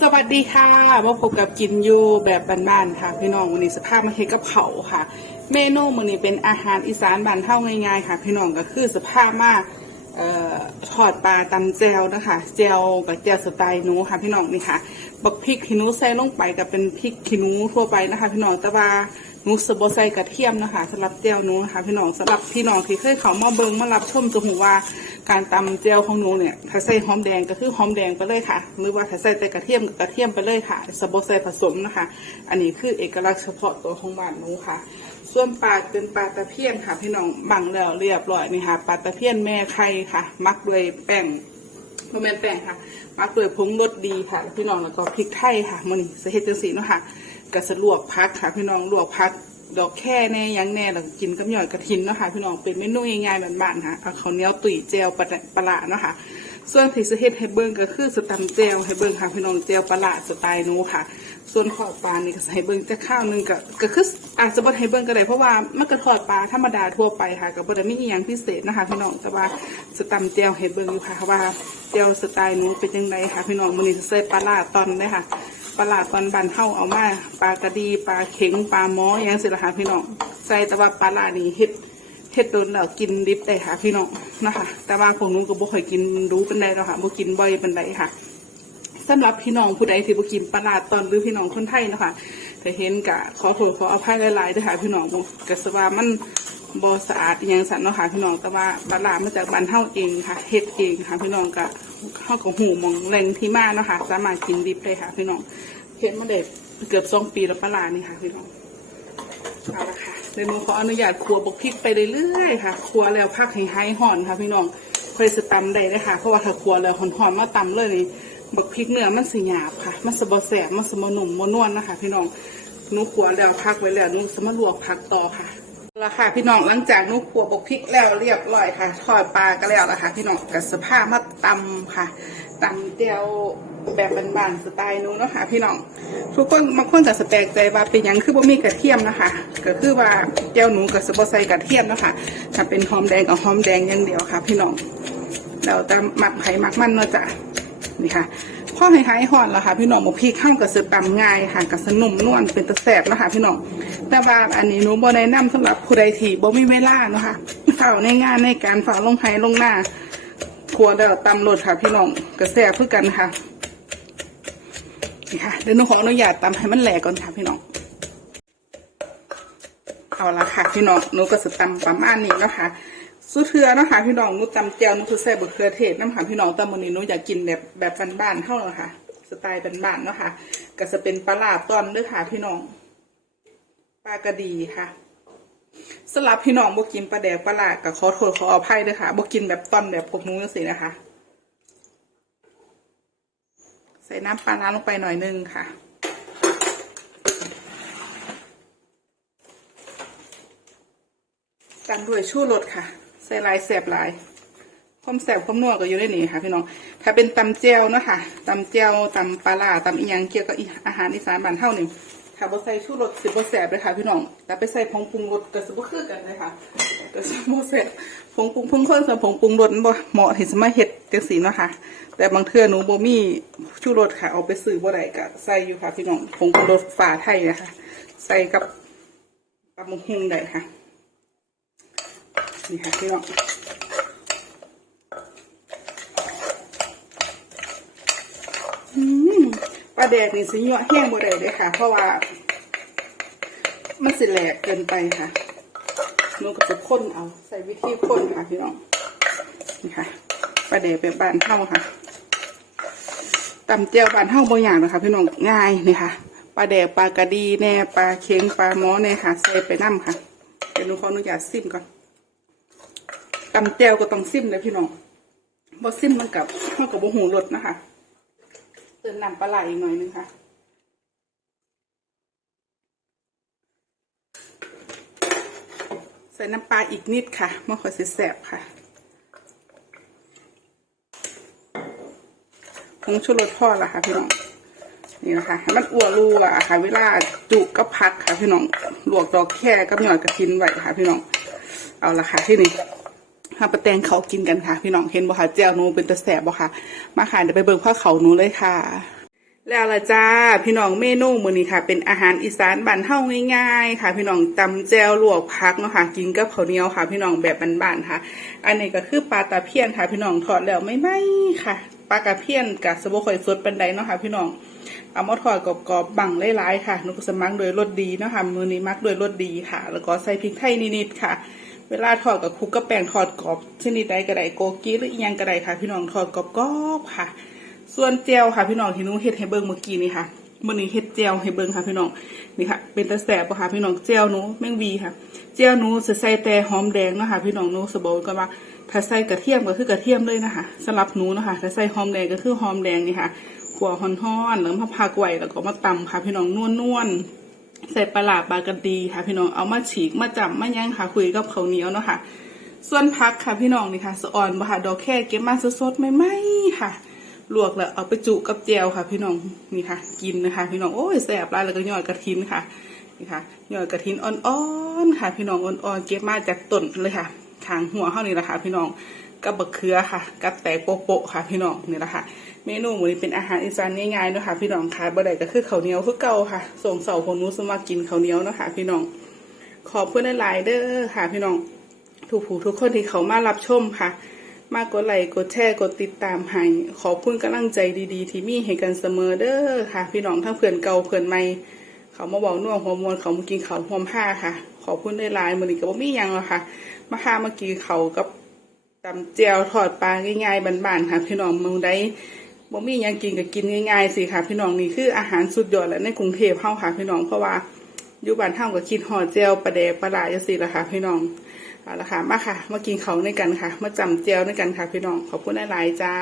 สวัสดีค่ะมาพบกับกินยูแบบบ้านๆค่ะ พี่น้องวันนี้สภาพมาเฮ็ดกับเขาค่ะ เมนูมื้อนี้เป็นอาหารอีสานบ้านเฮาง่ายๆ ค่ะ พี่น้องก็คือสภาพมาเอ่อทอดปลาตำแจวนะคะแจวกับแจวสไตล์หนูค่ะ พี่น้องนี่ค่ะบักพริกขี้หนูใส่ลงไปก็เป็นพริกขี้หนูทั่วไปนะคะ พี่น้องแต่ว่า หนูสบใส่กระเทียมนะคะสำหรับแจวหนูนะคะพี่น้องสำหรับพี่น้องที่เคยเขามาเบิงมารับชมจะหูว่าการตำแจวของหนูเนี่ยถ้าใส่หอมแดงก็คือหอมแดงไปเลยค่ะ หรือว่าถ้าใส่แต่กระเทียมก็กระเทียมไปเลยค่ะสบใส่ผสมนะคะ อันนี้คือเอกลักษณ์เฉพาะตัวของบ้านหนูค่ะ ส่วนปลาเป็นปลาตะเพียนค่ะ พี่น้องบังแล้วเรียบร้อยนี่ค่ะปลาตะเพียนแม่ไข่ค่ะ มักเลยแป้งโมเมนแป้งค่ะมักเลยผงรสดีค่ะ พี่น้องแล้วก็พริกไทยค่ะมันนี่สเฮ็ดจังสีเนาะค่ะ กระสลวกพักค่ะพี่น้องลวกพักดอกแค่แน่ยังแน่แล้วก็กินกับหย่อยกระทินเนาะค่ะพี่น้องเป็นเมนูง่ายๆบ้านๆค่ะเอาข้าวเหนียวตุ๋ยเจลปลาปลาเนาะค่ะส่วนที่สเฮ็ดให้เบิ่งก็คือสตำเจลให้เบิ่งค่ะพี่น้องเจลปลาสไตล์นู้ค่ะ ส่วนขอดปลานี่ก็ให้เบิ่งจะข้าวหนึงก็ก็คืออาจจะบ่ให้เบิ่งก็ได้เพราะว่ามันก็ทอดปลาธรรมดาทั่วไปค่ะก็บ่ได้มีอีหยังพิเศษนะคะพี่น้องแต่ว่าสตำเจลให้เบิ่งอยู่ค่ะว่าเจลสไตล์นู้เป็นจังไดค่ะพี่น้องมื้อนี้จะใส่ปลาร้าตอนได้ค่ะ ปลาร้าตอนบานเฮาเอามาปลากระดีปลาเข็งปลาหม้ออยังสิละค่ะพี่น้องใส่แต่ว่าปลาร้านี่เฮ็ดเฮ็ดโดนแล้วกินดิบได้ค่ะพี่น้องนะคะแต่ว่าของหนูก็บ่ค่อยกินรู้เปานใดแล้วค่ะบ่กินบ่อยปานใดค่ะสำหรับพี่น้องผู้ใดที่บ่กินปลาร้าตอนหรือพี่น้องคนไทยนะคะถ้าเห็นกะขอโทษขออภัยหลายๆด้วยค่ะพี่น้องกะสว่ามันบ่สะอาดอหยังสันเนาะค่ะพี่น้องแต่ว่าปลาร้ามาจากบ้านเฮาเองค่ะเฮ็ดเองค่ะพี่น้องกะ เฮาวก็หูมองแหล่งที่มาเนะคะสามารถกินดิบได้ค่ะพี่น้องเฮ็ดมาได้เกือบสองปีแล้วปลานี่ค่ะพี่น้องเอาละค่ะเดี๋ยวหนูขออนุญาตครัวบกพริกไปเรื่อยๆค่ะครัวแล้วพักให้หายห่อนค่ะพี่น้องค่อยสตำได้เลยค่ะ เพราะว่าถ้าครัวแล้วหอนๆมาตำเลยนี่บกพริกเนื้อมันสีหยาบค่ะ มันสบแสบมันสมนุ่มมนวลนะคะ พี่น้องนุขัวแล้วพักไว้แล้วนุสมาลวกผักต่อค่ะ ล้วค่ะพี่น้องหลังจากนุขัวบกพริกแล้วเรียบร้อยค่ะทอดปลาก็แล้วนะค่ะพี่น้องกับสภาพมาตำค่ะตำเจียวแบบบานๆสไตล์นู้นนะคะพี่น้องทุกคนบางคนจะสแปลกใจว่าเป็นยังคือบ่มีกระเทียมนะคะก็คือว่าเจียวหนูกับสบใส่กระเทียมนะคะถ้าเป็นหอมแดงกับหอมแดงอย่างเดียวค่ะ พี่น้องแล้วแต่หมักไผ่หมักมันเนาะจ้ะนี่ค่ะพ่อให้หายห่อนแล้วค่ะ พี่น้องหมูพี่ข้ามกับเสือตำง่ายค่ะกับสนุ่มนวลเป็นตะแสบแล้วค่ะพี่น้อง แต่ว่าอันนี้หนูบ่แนะนำสำหรับผู้ใดที่บ่มีเวลาเนาะค่ะเฝ้าในงานในการเฝ้าลงไห้ลงหน้าครัวเดี๋ยวตำรดค่ะพี่น้องกระแสเพื่อกันค่ะนี่ค่ะเดี๋ยวหนูขออนุญาตตำให้มันแหลกก่อนค่ะพี่น้องเอาละค่ะพี่น้องหนูก็จะตำประมาณนี้เนาะค่ะสุดเทือเนาะค่ะพี่น้องหนูตำแจวหนูคือใส่บะเขือเทศน้ำค่ะพี่น้องต่มื้อนี้หนูอยากกินแบบแบบบ้านๆเท่านั้นค่ะ สไตล์บ้านๆเนาะค่ะก็จะเป็นปลาลาตอนด้วยค่ะพี่น้อง ปลากระดีค่ะสำหรับพี่น้องบกินปลาแดกปลาหลากก็ขอโทษขออภัยด้วยค่ะบกินแบบตอนแบบพวกนูจังซี่นะคะ ใส่น้ำปลาร้าลงไปหน่อยนึงค่ะกันด้วยชูรสค่ะ ใส่ลายแสบลายความแสบความนัวก็อยู่ในนี้ค่ะ พี่น้อง ถ้าเป็นตำเจียวเนาะค่ะตำเจียวตำปลาหลาตำอีหยังเกี่ยวกับอาหารอีสานบ้านเฮานี่ ถ้าบ่ใส่ชูรสสิบ่แสบเลยค่ะพี่น้อง แต่ไปใส่ผงปรุงรสก็สิบ่คือกันเลยค่ะก็สิบ่แสบผงปรุงเพิ่งเพิ่นส่วนผงปรุงรสมันบ่เหมาะที่สิมาเฮ็ดจังซี่เนาะค่ะ แต่บางเทื่อหนูบ่มีชูรสค่ะ เอาไปซื้อบ่ได้ก็ใส่อยู่ค่ะพี่น้องผงปรุงรสฝาไทยนะคะ ใส่กับตำบักหุ่งได้ค่ะนี่ค่ะพี่น้องอืมปลาแดกนี่สิเยอะแห้งบ่ได้เลยค่ะ เพราะว่า มันสิแหลกเกินไปค่ะหนูก็จะข้นเอา ใส่วิธีข้นค่ะพี่น้องนี่ค่ะปลาแดกแบบบานเท่าค่ะตำเจียวบานเท่าบางอย่างนะคะพี่น้องง่ายนี่ค่ะปลาแดกปลากระดีแน่ปลาเค็งปลาหม้อแน่ค่ะใส่ไปน้ำค่ะเดี๋ยวหนูขออนุญาตซิมก่อนตำแจวก็ต้องซิมเลยพี่น้องบ่ซิมมันกับเท่ากับบ่หูรสนะคะ ติมน้ำปลาไหลอีกหน่อยนึงค่ะใส่น้ำปลาอีกนิดค่ะมันค่อสแสบค่ะผงชูรสทอดละค่ะพี่น้อง นี่นะคะมันอ้วรูอะค่ะ เวลาจุก็พักค่ะพี่น้อง ลวกดอกแค่กับหน่อยกระทินไว้ค่ะพี่น้อง เอาละค่ะที่นี่ ถ้าประแตงเขากินกันค่ะ พี่น้องเห็นบ่ค่ะเจียวหนูเป็นตะแสบบ่ค่ะ มาค่ะเดี๋ยวไปเบิ่งผ้าเขาหนูเลยค่ะ แล้วละจ้าพี่น้องเมนูมื้อนี้ค่ะ เป็นอาหารอีสานบ้านเฮาง่ายๆ ค่ะ พี่น้องตำแจวลวกผักเนาะค่ะ กินกับข้าวเหนียวค่ะ พี่น้องแบบบ้านๆค่ะ อันนี้ก็คือปลาตะเพียนค่ะ พี่น้องทอดแล้วไม่ไหมค่ะปลากระเพียนกับสะโบข่อยสดปันไดเนาะค่ะ พี่น้องเอามาทอดกรอบๆบังหลายๆค่ะนุกสมักโดยรสดีเนาะค่ะมือนี้มักโดยรสดีค่ะ แล้วก็ใส่พริกไทยนิดๆค่ะ เวลาทอดกับคุกกับแป้งทอดกรอบชนิดใดก็ได้โกกี้หรืออียังก็ได้ค่ะ พี่น้องทอดกรอบๆค่ะ ส่วนเจลค่ะ พี่น้องที่นูเฮ็ดให้เบิ่งเมื่อกี้นี่ค่ะมื้อนี้เฮ็ดเจลให้เบิ่งค่ะพี่น้องนี่ค่ะ เป็นตะแสบค่ะพี่น้องเจลหนูแมงวีค่ะ เจลหนูจะใส่แต่หอมแดงเนาะค่ะพี่น้องหนูสบอกกันว่าถ้าใส่กระเทียมก็คือกระเทียมเลยนะคะสำหรับหนูเนาะคะถ้าใส่หอมแดงก็คือหอมแดงนี่ค่ะขัวฮ้อนๆแล้วมาพักไว้แล้วก็มาตำค่ะ พี่น้องนวลๆ ใส่ปลาหลาดปลากระดีค่ะพี่น้องเอามาฉีกมาจับมาย่างค่ะคุยกับเขาเหนียวเนาะค่ะ ส่วนพักค่ะพี่น้องนี่ค่ะสะอ่อนบ่ค่ะดอกแค่เก็บมาสดๆใหม่ๆค่ะลวกแล้วเอาไปจุกับแจวค่ะ พี่น้องนี่ค่ะ กินนะคะ พี่น้องโอ้ยแซ่บหลายแล้วก็ยอดกระถินค่ะนี่ค่ะยอดกระถินอ่อนๆค่ะ พี่น้องอ่อนๆเก็บมาจากต้นเลยค่ะทางหัวเฮานี่แหละค่ะ พี่น้อง กับบักเขือค่ะ กับแตกโปะค่ะพี่น้องนี่แหละค่ะ เมนูมื้อนี้เป็นอาหารอีสานง่ายๆนะคะพี่น้องค่ะบ่ไดก็คือข้าวเหนียวคือเก่าค่ะ ส่งเสาคนนู้สมากินข้าวเหนียวนะคะพี่น้อง ขอบคุณหลายเด้อค่ะ พี่น้องทุกผู้ทุกคนที่เขามารับชมค่ะ มากกดไลค์กดแชร์กดติดตามให้ขอบคุณกำลังใจดีๆ ที่มีให้กันเสมอเด้อค่ะ พี่น้องทั้งเพื่อนเก่าเพื่อนใหม่เขามาบอกน่วงหัวมวลเขามากินเขาหอมผ้าค่ะ ขอบคุณได้หลายมือนี้ก็บ่มีหยังหรอกค่ะ มาหามากินเขากับ ตำเจียวทอดปลาง่ายๆบ้านๆค่ะพี่น้องมื้อใดบ่มียังกินก็กินง่ายๆสิค่ะ พี่น้องนี่คืออาหารสุดยอดแล้วในกรุงเทพเฮาค่ะ พี่น้องเพราะว่าอยู่บ้านเฮาก็คิดหอดเจียวปลาแดกปลาหลาจังซี่ล่ะค่ะ พี่น้องเอาละค่ะมาค่ะมากินเขาในกันค่ะ มาจำเจียวในกันค่ะ พี่น้องขอบคุณหลายๆจ้า